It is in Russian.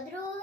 друг.